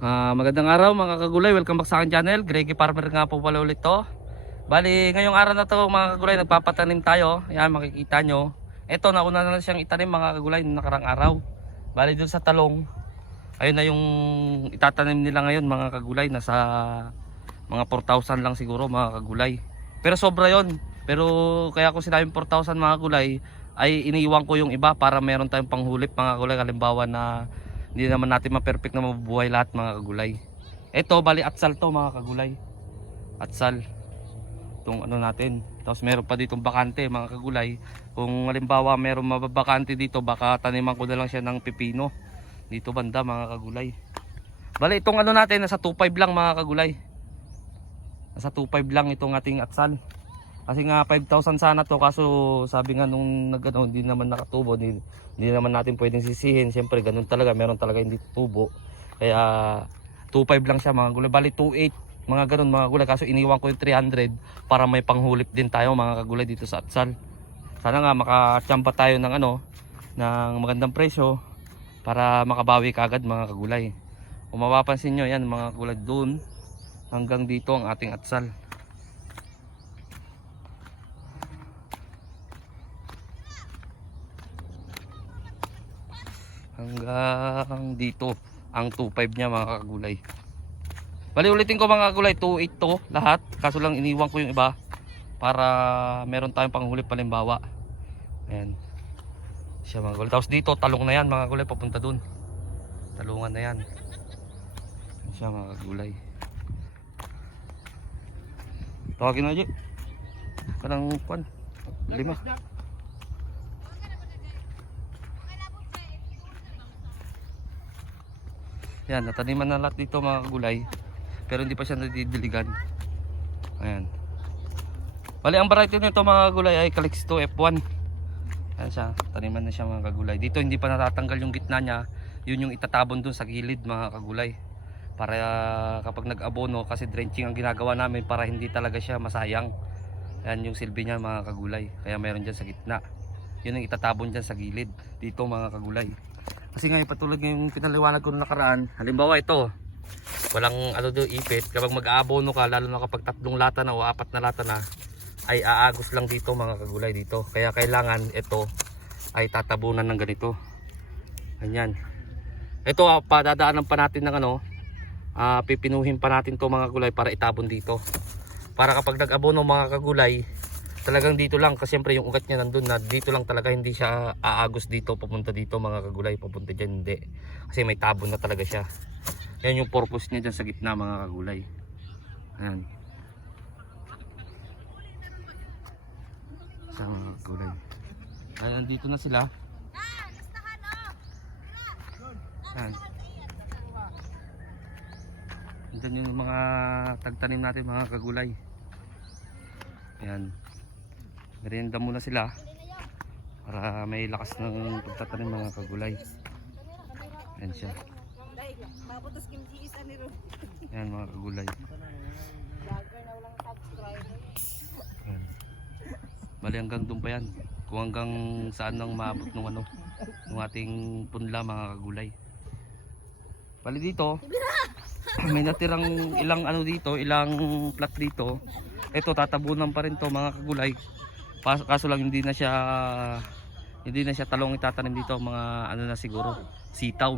Magandang araw mga kagulay, welcome back sa akin channel. Greggy Farmer nga po pala ulit to. Bali ngayong araw na to mga kagulay, nagpapatanim tayo. Yan makikita nyo. Ito nauna na siyang itanim mga kagulay noong nakarang araw. Bali dun sa talong, ayun na yung itatanim nila ngayon mga kagulay. Nasa mga 4,000 lang siguro mga kagulay. Pero sobra yon. Pero kaya ko sinabing 4,000 mga kagulay, ay iniiwan ko yung iba para meron tayong panghulip mga kagulay. Halimbawa na hindi naman natin ma-perfect na mabubuhay lahat mga kagulay. Ito bali atsal to mga kagulay. Atsal. Itong ano natin. Tapos meron pa ditong bakante mga kagulay. Kung halimbawa meron mababakante dito, baka taniman ko na lang siya ng pipino. Dito banda mga kagulay. Bali itong ano natin nasa 2.5 lang mga kagulay. Nasa 2.5 lang itong ating atsal. Kasi nga 5,000 sana to, kaso sabi nga nung nagano hindi naman nakatubo, hindi naman natin pwedeng sisihin. Siyempre ganun talaga, meron talaga hindi tutubo. Kaya 2.5 lang siya mga gulay. Bali 2.8 mga ganun mga gulay. Kaso iniwan ko yung 300 para may panghulip din tayo mga kagulay dito sa atsal. Sana nga makachamba tayo ng ano, ng magandang presyo para makabawi kagad mga kagulay. Kung mapapansin nyo yan mga kagulay, doon hanggang dito ang ating atsal. Hanggang dito ang 2.5 niya mga kagulay. Bali ulitin ko mga kagulay, 2.8 to lahat. Kaso lang iniwan ko yung iba para meron tayong panghulip palimbawa. Ayan siya mga kagulay. Tapos dito talong na yan mga kagulay, papunta dun. Talungan na yan. Ayan siya mga kagulay. Tawagin na dyan. Kanang kwan 5. Yan, nataniman na lahat dito mga kagulay. Pero hindi pa siya nadidiligan. Ayan. Bali ang variety nito mga kagulay ay Calixto F1. Ayan siya, taniman na siya mga kagulay. Dito hindi pa natatanggal yung gitna niya. Yun yung itatabon dun sa gilid mga kagulay. Para kapag nag-abono, kasi drenching ang ginagawa namin para hindi talaga siya masayang. Ayan yung silbi niya mga kagulay. Kaya meron dyan sa gitna. Yun yung itatabon dyan sa gilid. Dito mga kagulay. Kasi nga patulad yung pinaliwanag ko nakaraan, halimbawa ito, walang ano do ipit. Kapag mag-aabono ka, lalo na kapag 3 lata na o 4 na lata na, ay aagos lang dito mga kagulay dito. Kaya kailangan ito ay tatabunan ng ganito. Ganyan. Ito padadaanan pa natin ng ano, pipinuhin pa natin to mga kagulay para itabon dito. Para kapag nag-abono mga kagulay, talagang dito lang, kasi siyempre yung ugat niya nandun na dito lang talaga, hindi siya aagos dito papunta dito mga kagulay, papunta dyan hindi, kasi may tabon na talaga siya. Yan yung purpose niya dyan sa gitna mga kagulay. Ayan sa mga kagulay. Ayan, dito na sila. Ayan, dyan yung mga tagtanim natin mga kagulay. Ayan, merienda muna sila para may lakas ng pagtatanim mga kagulay. Ayan siya. Ayan mga kagulay. Ayan. Bali hanggang doon pa yan. Kung hanggang saan nang maabot ng ano, ng ating punla mga kagulay. Bali dito may natirang ilang ano dito, ilang plat dito. Ito tatabunan pa rin to mga kagulay. Kaso lang hindi na siya talong itatanim dito, mga ano na siguro, sitaw.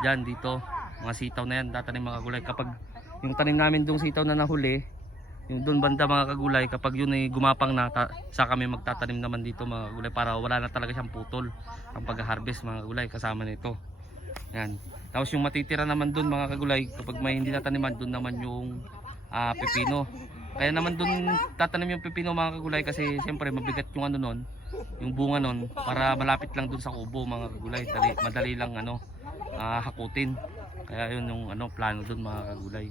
Diyan dito, mga sitaw na yan tatanim mga kagulay. Kapag yung tanim namin dong sitaw na nahuli, yung doon banda mga kagulay, kapag yun ay gumapang na, sa kami magtatanim naman dito mga kagulay para wala na talaga siyang putol ang pag-harvest mga kagulay kasama nito. Yan. Tapos yung matitira naman doon mga kagulay, kapag may hindi nataniman, doon naman yung pepino. Kaya naman doon tatanim yung pepino mga kagulay, kasi siyempre mabigat yung ano nun, yung bunga nun, para malapit lang doon sa kubo mga kagulay. Madali lang ano, hakutin. Kaya yun yung ano, plano doon mga kagulay.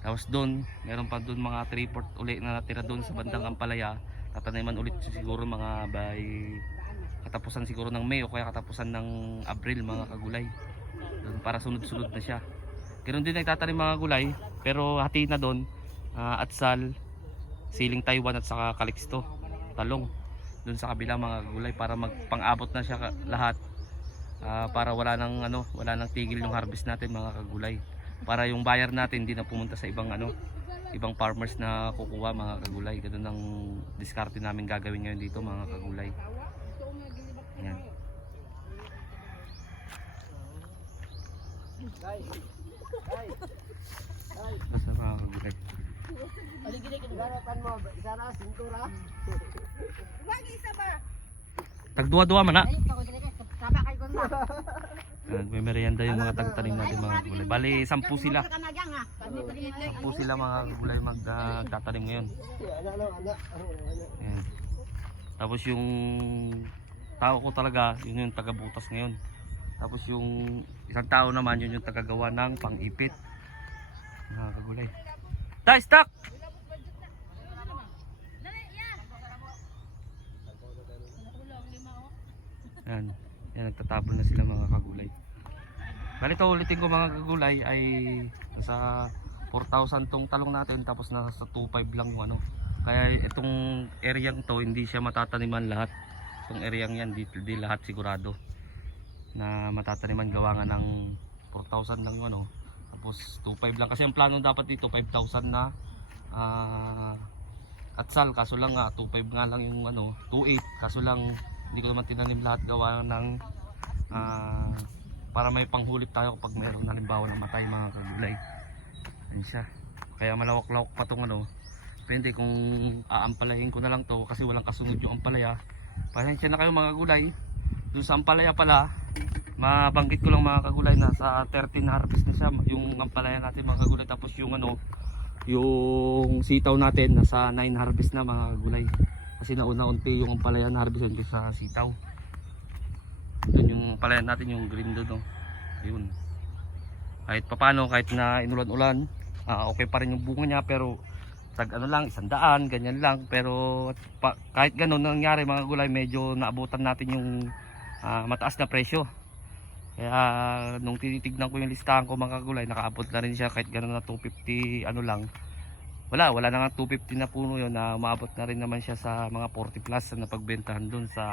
Tapos doon, meron pa doon mga 3/4 uli na natira doon sa bandang Ampalaya. Tataniman ulit siguro mga by katapusan siguro ng May o kaya katapusan ng Abril mga kagulay. Doon para sunod-sunod na siya. Ganoon din nagtatanim mga gulay, pero hati na doon, atsal, siling Taiwan at saka Calixto, talong. Doon sa kabila mga gulay para magpang-abot na siya lahat, para wala nang tigil yung harvest natin mga kagulay. para yung buyer natin hindi na pumunta sa ibang ibang farmers na kukuha mga kagulay. Ganun ang diskarte namin gagawin ngayon dito mga kagulay. Ayan. Basta mga kagulay. Tagduwa-duwa man na. May merienda yung mga tagtanim natin mga kagulay. Bali 10 sila. 10 sila mga kagulay magtatanim ngayon. Ayan. Tapos yung tao ko talaga, yun yung taga-butas ngayon. Tapos yung isang tao naman, yun yung taga-gawa ng pang-ipit. Mga kagulay. Dai, stock! Yan. Yan, nagtatabol na sila mga kagulay. Bali ito ulitin ko mga kagulay ay nasa 4,000 tong talong natin, tapos nasa 2,500 lang yung Kaya itong area to hindi siya matataniman lahat. Itong area yan di lahat sigurado na matataniman, gawa nga ng 4,000 lang yung Tapos 2,500 lang kasi ang plano dapat dito 5,000 na atsal, kaso lang nga 2,500 nga lang yung 2,800, kaso lang hindi ko naman tinanim lahat, gawa ng para may panghulip tayo kapag mayroong halimbawa na matay mga kagulay. Ayun siya. Kaya malawak-lawak pa tong depende kung aampalahin ko na lang to kasi walang kasunod yung ampalaya. Pasensya na kayo mga kagulay. Doon sa ampalaya pala, mabanggit ko lang mga kagulay na sa 13 harvest na siya yung ampalaya natin mga kagulay. Tapos yung yung sitaw natin nasa 9 harvest na mga kagulay. Kasi nauna-unti yung ampalaya na harvest yun sa sitaw. Doon yung ampalaya natin, yung green doon. Ayun. Kahit papano, kahit na inulan-ulan, okay pa rin yung bunga niya, pero tag lang, 100, ganyan lang. Pero kahit ganun nangyari mga gulay, medyo naabutan natin yung mataas na presyo. Kaya nung tinitignan ko yung listahan ko mga gulay, nakaabot na rin siya kahit ganun na 250 lang. Wala na nga 250 na puno yun, na maabot na rin naman siya sa mga 40 plus na pagbentahan dun sa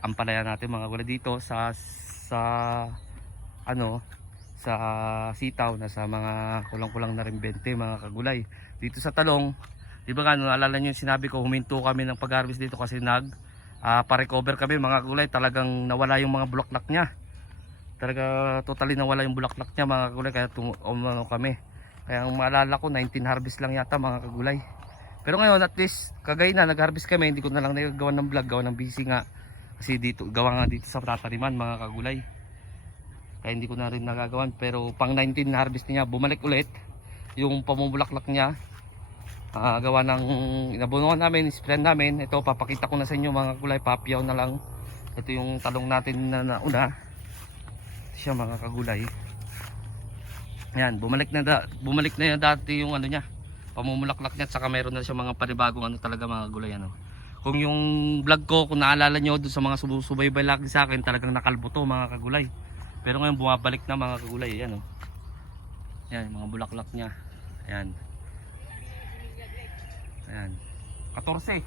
ampalaya natin mga gulay. Dito sa sitaw na sa mga kulang-kulang na rin 20 mga kagulay. Dito sa talong, di ba naalala nyo yung sinabi ko, huminto kami ng pag-harvest dito kasi pa-recover kami mga kagulay. Talagang nawala yung mga bulaklak niya, talaga totally nawala yung bulaklak niya mga kagulay. Kaya kami, kaya ang maalala ko 19 harvest lang yata mga kagulay. Pero ngayon at least kagay na nag-harvest kami, hindi ko na lang nagagawa ng vlog, gawa ng busy nga kasi dito, gawa nga dito sa tataniman mga kagulay. Kaya hindi ko na rin nagagawan. Pero pang 19 harvest niya, bumalik ulit yung pamumulaklak niya. Gawa ng inabunuan namin, sprayan namin. Ito papakita ko na sa inyo mga kagulay, papyaw na lang. Ito yung talong natin na nauna. Ito siya mga kagulay. Ayan, bumalik na yan dati yung niya, pamumulaklak niya, at saka meron na siya mga panibagong talaga mga kagulay. Kung yung vlog ko, kung naalala nyo doon sa mga sumusubaybay lagi sa akin, talagang nakalbo to mga kagulay. Pero ngayon bumabalik na mga kagulay. Ayan Ayan, mga bulaklak niya. Ayan. Ayan. 14.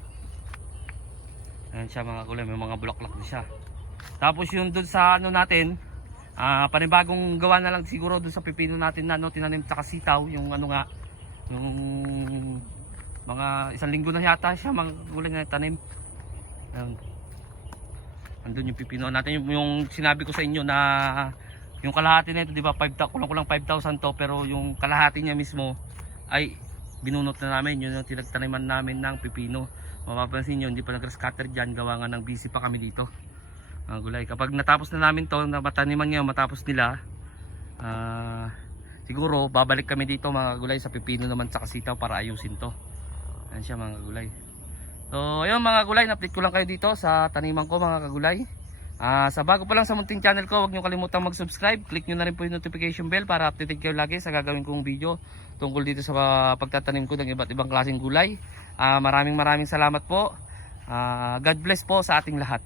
Ayan siya mga kagulay, may mga bulaklak na siya. Tapos yung doon sa natin, panibagong gawa na lang siguro doon sa pipino natin na tinanim sa sitaw, yung yung mga 1 linggo na yata siya mga kagulay na tanim. Ayan. Andun yung pipino natin, yung sinabi ko sa inyo na yung kalahati na ito, di ba, kulang 5,000 to, pero yung kalahati niya mismo ay binunot na namin. Yun yung tinagtaniman namin ng pipino. Mapapansin nyo, hindi pa nag-scatter dyan, gawa nga ng busy pa kami dito mga gulay. Kapag natapos na namin to, na mataniman ngayon, matapos nila, siguro babalik kami dito mga gulay sa pipino naman sa kasitaw para ayusin to. Ayan siya mga gulay. So ayun mga kagulay, na-update ko lang kayo dito sa taniman ko mga kagulay. Sa bago pa lang sa munting channel ko, huwag nyo kalimutang mag-subscribe. Click nyo na rin po yung notification bell para updated kayo lagi sa gagawin kong video tungkol dito sa pagtatanim ko ng iba't ibang klaseng gulay. Maraming salamat po. God bless po sa ating lahat.